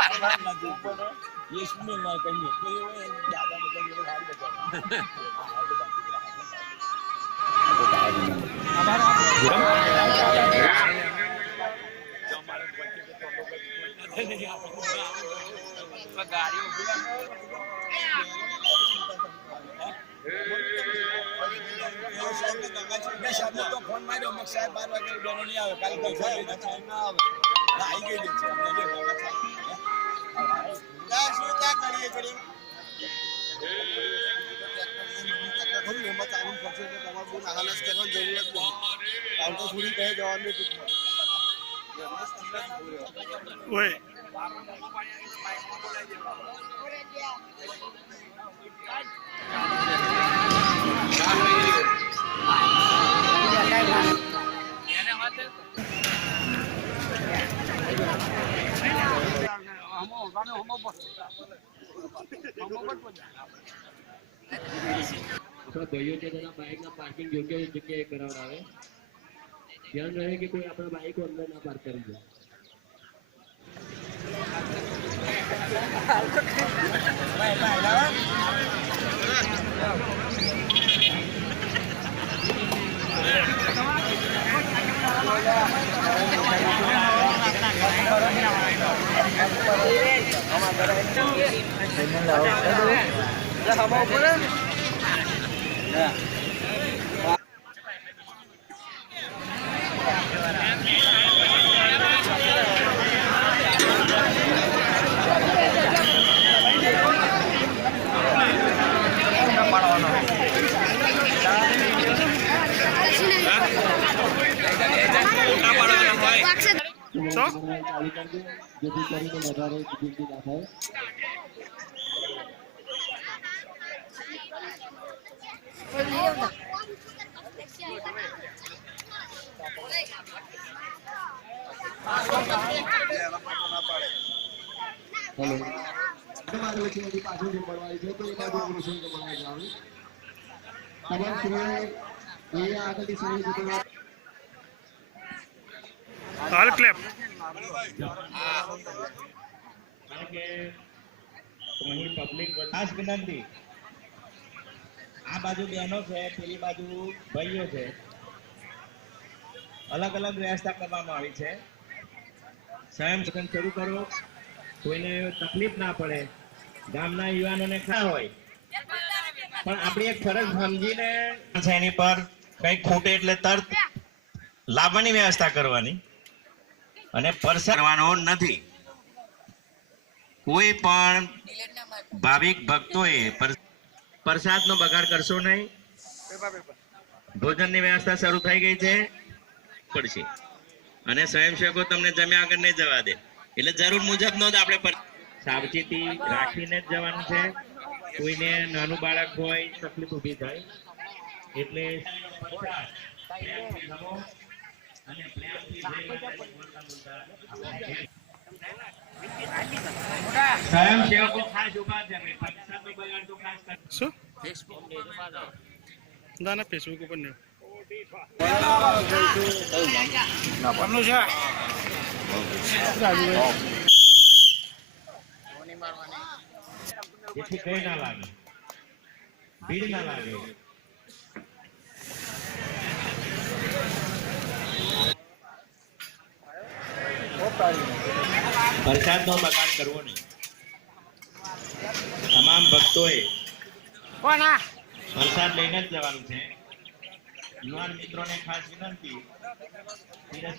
ये सुने ना कहीं तो ये ज्यादा मतलब ये हाल बचा तो फोन मार्यो मैं साहब 12 वागे दोनो नहीं આવે કાલે તો સાહેબ ના આવે ના આવી ગઈ છે અમને ના શું તા કરીએ કરી ખરી એમાં ચાલુ કરશે તો તમારે બહુ નાહાલસ કરવાની જરૂરત નહીં કાલ તો છોડી કહે જવાનું ટૂંકમાં ઓય ભાઈઓ છે તેના બાઇકના પાર્કિંગ યોગ્ય જગ્યાએ કરાવડાવે ધ્યાન રહે કે કોઈ આપણા બાઇકો અંદર ના પાર્ક કરી દે જેથી કરીને વધારે જિંદગી ના થાય હેલો તમારે વચ્ચે પાછળ જે મળવાની છે તો એ બાજુ ઓપરેશન કરવાનું આવે તમામ સિવાય એ આગળની સામે જતો હાલ ક્લેપ પબ્લિક ખાસ વિનંતી આ બાજુ બહેનો છે પેલી બાજુ ભાઈઓ છે અલગ અલગ વ્યવસ્થા કરવામાં આવી છે સ્વયં શરૂ કરો કોઈને તકલીફ ના પડે ગામના યુવાનોને ના હોય પણ આપણી એક ફરજ સમજીને એની પર કઈ ખૂટે એટલે તરત લાવવાની વ્યવસ્થા કરવાની અને પરસાદ કરવાનો નથી કોઈ પણ ભાવિક ભક્તોએ પ્રસાદનો બગાડ કરશો નહીં ભોજનની વ્યવસ્થા શરૂ થઈ ગઈ છે પડશે અને સ્વયંસેવકો તમને જમ્યા આગળ નહીં જવા દે એટલે જરૂર મુજબ નો જ આપણે સાવચેતી રાખીને જ જવાનું છે કોઈને નાનું બાળક હોય તકલીફ ઊભી થાય એટલે સ્વયંસેવકો ખાસ ઉભા છે પ્રસાદનો બગાડ તો ખાસ શું ના ફેસબુક ઉપર નહીં જેથી કઈ ના લાગે ભીડ ના લાગે પ્રસાદનો બગાડ કરવો નહીં તમામ ભક્તોએ પ્રસાદ લઈને જ જવાનું છે યુવાન મિત્રોને ખાસ વિનંતી